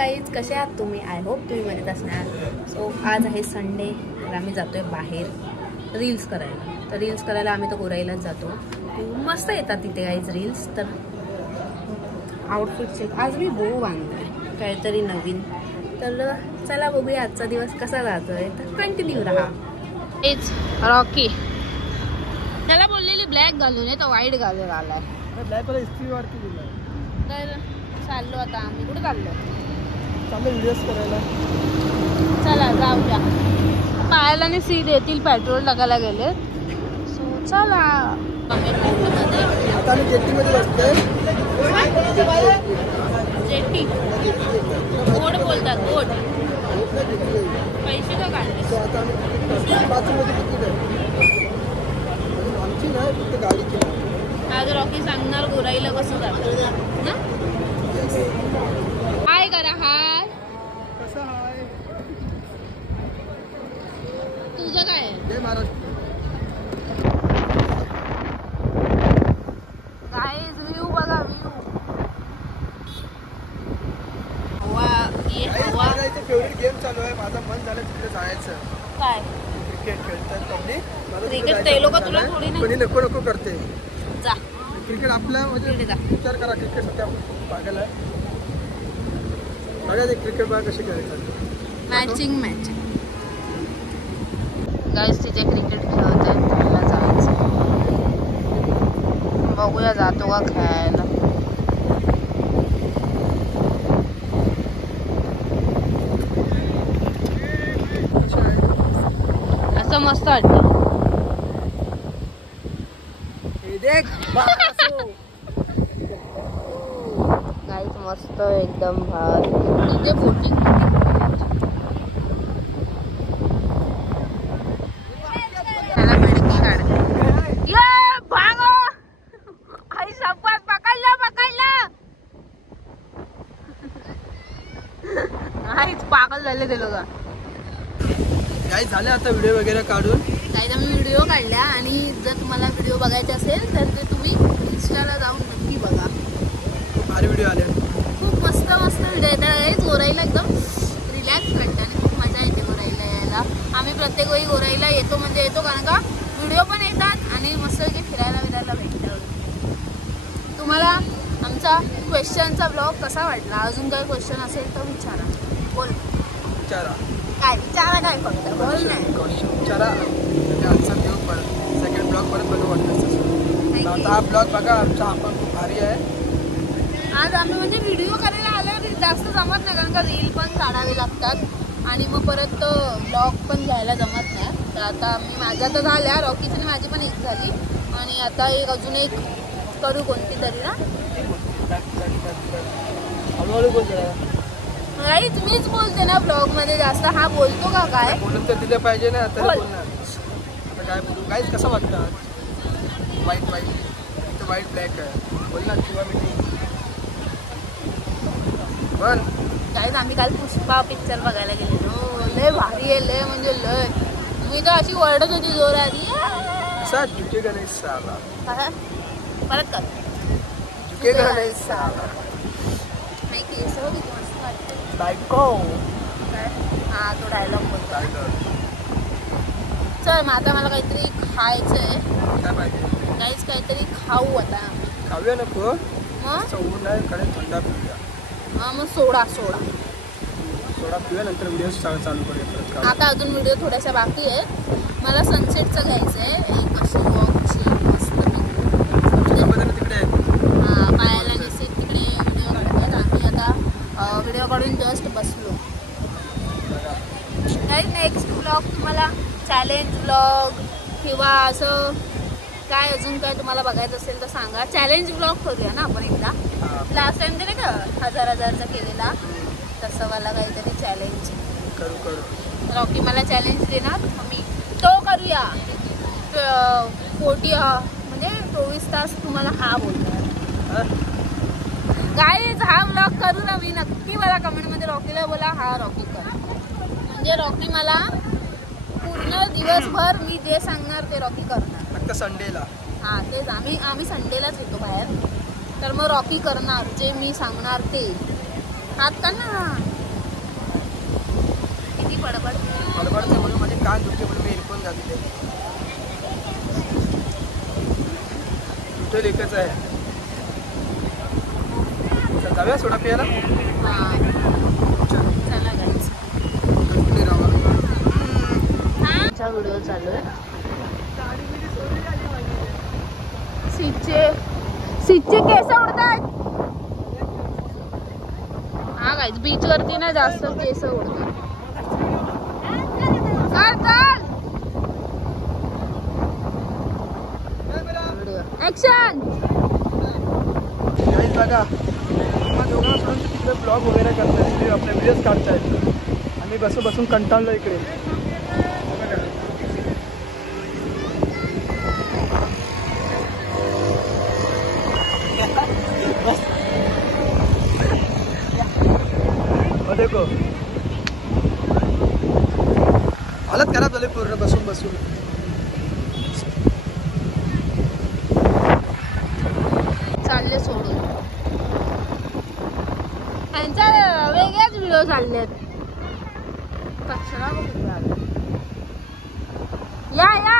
Guys, कसे आहात तुम्ही? आय होप तुम्ही मजेत असणार. सो आज आहे संडे, तर आम्ही जातोय बाहेर रील्स करायला. तर रील्स करायला आम्ही तर गोराईलाच जातो. मस्त येतात तिथे गाईज रील्स. तर आउटफिट चेक, आज मी बो बांधलाय काहीतरी नवीन. तर चला बघूया आजचा दिवस कसा जातोय. तर कंटिन्यू राहा. हेच रॉकी त्याला बोललेली ब्लॅक घालून आहे, तो व्हाईट घालून आलाय. ब्लॅक इस्त्रीवरती दिला. तर चाललो आता आम्ही. कुठे चाललो? चांगले व्हिडिओज करायला. चला जाऊया. पायाला आणि सी देतील, पेट्रोल टाकायला गेले. सो चला. आता आम्ही जेट्टीमध्ये बसतोय. जेट्टी गोड बोलतात, गोड. पैसे का काढले? आता आम्ही 5 मध्ये तिकीट आहे आमची, नाही फक्त गाडीची. आज रॉकी सांगणार गोराईला कसं जातं ना. हाय करा. हाय कसं हाय? तुझं काय आहे? जय महाराष्ट्र. गाईज व्ह्यू बघा, व्ह्यू. हवा फेवरेट गेम चालू आहे. माझं मन झालं तिकडे जायचं. काय? क्रिकेट खेळतात पब्लिक. क्रिकेट ते लोक तुला थोडी नाही. कोणी नको नको करते. जा. क्रिकेट आपल्या म्हणजे विचार करा, क्रिकेट सध्या पागल आहे. बघा ते क्रिकेट बघा कशी खेळतात. मॅचिंग गाईज तिथे क्रिकेट खेळत आहेत. त्याला जायचं. बघूया जातो का खेळायला. असं मस्त वाटतं. गाईज मस्त एकदम भारी. तिथे बोटिंग. त्याला मिडकी काढते. ये भागो. आई शपथ, पकडला. आईच पागल झाले ते लोक. काय झालं आता व्हिडिओ वगैरे काढून. काही मी व्हिडिओ काढल्या, आणि जर तुम्हाला व्हिडिओ बघायचे असेल तर ते तुम्ही इन्स्टाला जाऊन नक्की बघा. खूप भारी व्हिडिओ आले. खूप मस्त व्हिडिओ येतात. गोराईला एकदम रिलॅक्स वाटतं आणि खूप मजा येते गोराईला यायला. आम्ही प्रत्येक वेळी गोराईला येतो म्हणजे येतो, कारण का व्हिडिओ पण येतात आणि मस्त फिरायला भेटतं. तुम्हाला आमचा क्वेश्चनचा ब्लॉग कसा वाटला? अजून काही क्वेश्चन असेल तर विचारा. बोल. विचारा काय फक्त बोल नाही. विचारा. आन्सर देऊ. परत सेकंड ब्लॉग परत बघू वाटतं. आता हा ब्लॉग बघा आमचा. हा पण खूप भारी आहे. आज आम्ही म्हणजे व्हिडिओ करायला आल्यावर जास्त जमत नाही, कारण का रील पण काढावे लागतात आणि मग परत ब्लॉग पण घ्यायला जमत नाही. तर आता माझ्या तर झाल्या, रॉकीची आणि माझी पण एक झाली, आणि आता अजून एक करू कोणती तरी ना. हळूहळू बोलतो. नाही मीच बोलते ना ब्लॉग मध्ये जास्त. हा बोलतो का काय? बोलून तर दिलं पाहिजे ना, तर बोलणार. आता काय बोलू? गाईज कसं वाटतं? वाईट ब्लॅक आहे बोलणार किंवा मी बोल. गाईज आम्ही काल पुष्पा पिक्चर बघायला गेलेलो. लय भारी आहे, लय म्हणजे लय. मी तर अशी ओरडत होती जोरात. झुकेगा नहीं साला. परत कर. झुकेगा नहीं साला. नाही केस होती मस्त वाटते. बायको. हा तो डायलॉग बोलतो. चल मग आता मला काहीतरी खायचंय. काय पाहिजे? काहीच काहीतरी खाऊ आता. खाऊया नको. मग ऊन आहे, कडे थंडा पिऊया. हा मग सोडा पिऊया, नंतर व्हिडिओ चालू करूया. आता अजून व्हिडिओ थोड्याशा बाकी आहेत. मला सनसेटचं घ्यायचं आहे. एक अशी वॉकची मस्त तिकडे. हां पायाला निसे तिकडे व्हिडिओ काढतात. आम्ही आता व्हिडिओ काढून जस्ट बसलो. काही नेक्स्ट ब्लॉग तुम्हाला चॅलेंज ब्लॉग किंवा असं काय अजून काय तुम्हाला बघायचं असेल तर सांगा. चॅलेंज ब्लॉग करूया ना आपण एकदा. लास्ट टाइम ते नाही का 1000चा केलेला, तसं मला काहीतरी चॅलेंज करू. रॉकी मला चॅलेंज देणार, मी तो करूया. 40 म्हणजे 24 तास तुम्हाला हा बोलणार. गाईज हा ब्लॉग करू ना मी. नक्की मला कमेंटमध्ये रॉकीला बोला हा रॉकी कर. म्हणजे रॉकी मला पूर्ण दिवसभर मी जे सांगणार ते रॉकी करणार. फक्त संडेला. हां तेच आम्ही संडेलाच येतो बाहेर. तर मग रॉकी करणार जे मी सांगणार ते. हात काढ ना. किती बडबडते म्हणून माझे कान दुखते म्हणून मी हेडफोन घातले. तुझं एकच आहे. जाऊया सोडा प्यायला. चला गाईज. व्हिडिओ चालू आहे. सीटचे केस उडतात. हा गाईज बीच वरती ना जास्त केस उडतात. ऍक्शन. बघा दोघांना सोडून तिकडे ब्लॉग वगैरे करताय, आपले व्हिडिओज काढतायत. आम्ही बसून कंटाळलो इकडे. देखो हालत खराब झाली पूर्ण बसून. चालले सोडून. त्यांच्या वेगळ्याच व्हिडिओ चाललेत. कचरा या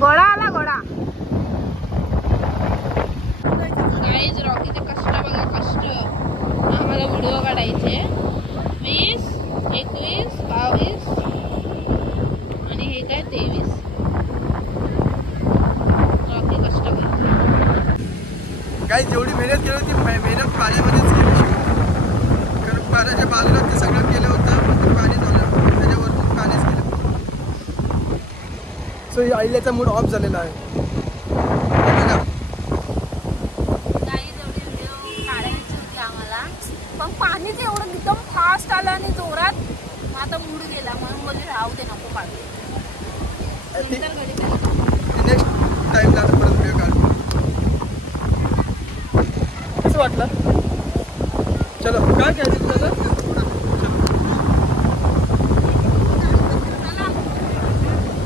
घोडा आला घोडा. गाईज रॉकीचे कष्ट बघा कष्ट. आम्हाला व्हिडिओ काढायचे 20, 21, 22 आणि हे काय 23. रॉकी कष्ट करतो. काही जेवढी मेहनत केली होती मेहनत पाण्यामध्येच केली. कारण पाण्याच्या बाजूला ते सगळं केलं होतं पण पाणी झालं त्याच्यावरती पाणीच केलं. सो आईल्याचा मूड ऑफ झालेला आहे. पण पाणीच एवढं एकदम फास्ट आलं आणि जोरात. मग आता मूड गेला म्हणून बोलले राहू दे नको पाणी. नेक्स्ट टाइमला आता परत व्हिडिओ काढ. कसं वाटलं? चलो काय घ्यायचं तुला?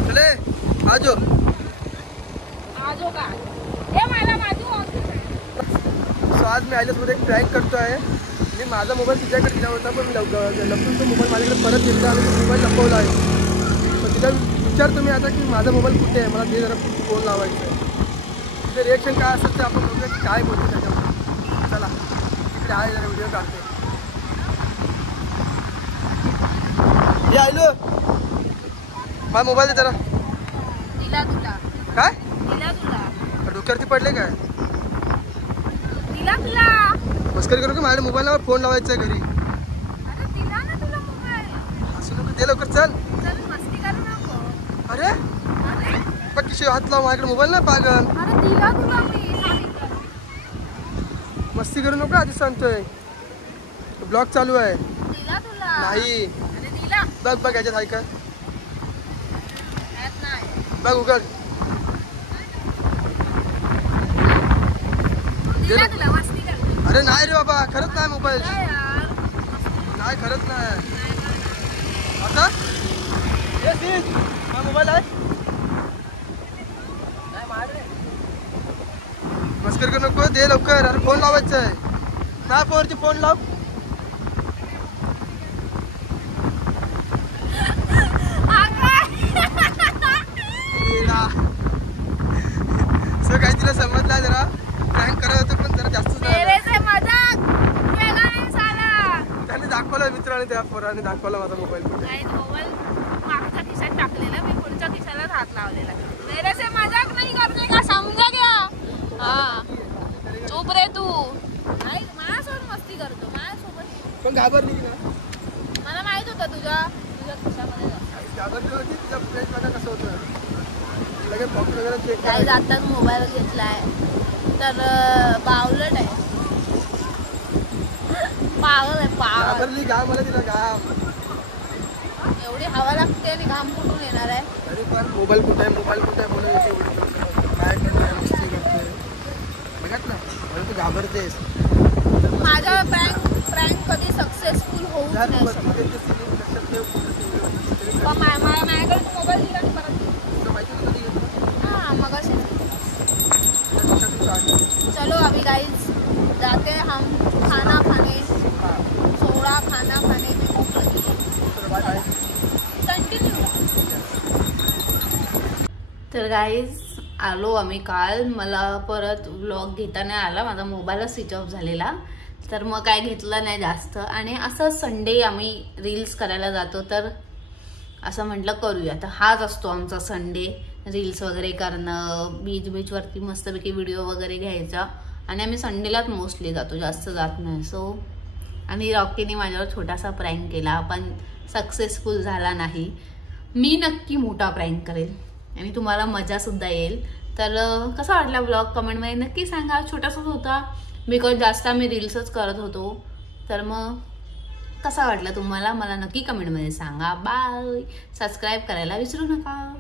चले आजो का हे मला माझी. सो आज मी आईल्यासोबत एक प्रँक करतो आहे. मी माझा मोबाईल तिच्याकडे दिला होता पण लपून तो मोबाईल माझ्याकडे परत घेतला आणि तो मोबाईल लपवला आहे. पण तिला विचारतो मी आता की माझा मोबाईल कुठे आहे, मला ते जरा फोन लावायचं आहे. तिथे रिएक्शन काय असेल ते आपण बघूया की काय बोलतो त्याच्यामध्ये. चला इकडे आहे जरा व्हिडिओ काढते. हे आयलो माझा मोबाईल दे जरा. दिला तुला काय दिला तुला डोक्यावरती पडले काय? दिला तुला. मस्करी करू की माझ्या मोबाईलवर फोन लावायचा आहे घरी. अरे दिला ना तुला मोबाईल. असं नको दे लवकर चल. चल मस्ती करू नको. अरे अरे बघ किशी हात लाव माझ्याकडे मोबाईल ना पागल. अरे दिला तुला मी सांगितलं. मस्ती करू नको आधी सांगतोय. ब्लॉग चालू आहे. दिला तुला नाही अरे दिला. बघ याच्यात आहे का? यात नाही. बघ उघड. दिला तुला मस्ती करतो. अरे नाही रे बाबा खरंच नाही मोबाईल. काय यार नाही खरंच नाही. आता हा मोबाईल आहे. मस्करी करू नको दे लवकर. अरे फोन लावायचा आहे ना. फोनवरती फोन लाव. सो काही तिला समजला जरा प्रँक करत होतो पण जरा जास्तच त्यांनी दाखवलं मित्राने त्या पोराने दाखवला माझा मोबाईल कुठे. मोबाईल मागच्या खिशात टाकलेला मी पुढच्या खिशाला हात लावलेला. मेरे से मजाक नहीं करने का समझा क्या? हाँ चुप रे तू. नाही माझ्यासोबत मस्ती करतो माझ्यासोबत. पण घाबरली की ना? मला माहित होतं तुझ्या खिशामध्ये घाबरली होती. तुझ्या फ्रेंड बघा कसं होतं लगेच बॉक्स वगैरे चेक काय जातात मोबाईल घेतलाय तर बावलट आहे. पागल आहे पागल. घाबरली घाम मला तिला घाम. एवढी हवा लागते आणि घाम कुठून येणार आहे? तरी पण मोबाईल कुठे आहे बोलून काय करतोय मस्ती करतोय बघत ना म्हणून तू घाबरतेस. माझा प्रँक कधी सक्सेसफुल होऊच नाही शकत. माझ्याकडे तू मोबाईल दिला आणि परत तर गाईज आलो आम्ही काल, मला परत व्लॉग घेता नाही आला, माझा मोबाईलच स्विच ऑफ झालेला, तर मग काय घेतलं नाही जास्त. आणि असं संडे आम्ही रील्स करायला जातो, तर असं म्हटलं करूया. तर हाच असतो आमचा संडे, रील्स वगैरे करणं, बीचवरती मस्तपैकी व्हिडिओ वगैरे घ्यायचा. आणि आम्ही संडेलाच मोस्टली जातो, जास्त जात नाही. सो आणि रॉकीने माझ्यावर छोटासा प्रँक केला, पण सक्सेसफुल झाला नाही. मी नक्की मोठा प्रँक करेल आणि तुम्हाला मजासुद्धा येईल. तर कसा वाटला ब्लॉग कमेंटमध्ये नक्की सांगा. छोटासाच होता, बिकॉज जास्त आम्ही रील्सच करत होतो. तर मग कसा वाटला तुम्हाला मला नक्की कमेंटमध्ये सांगा. बाय. सबस्क्राईब करायला विसरू नका.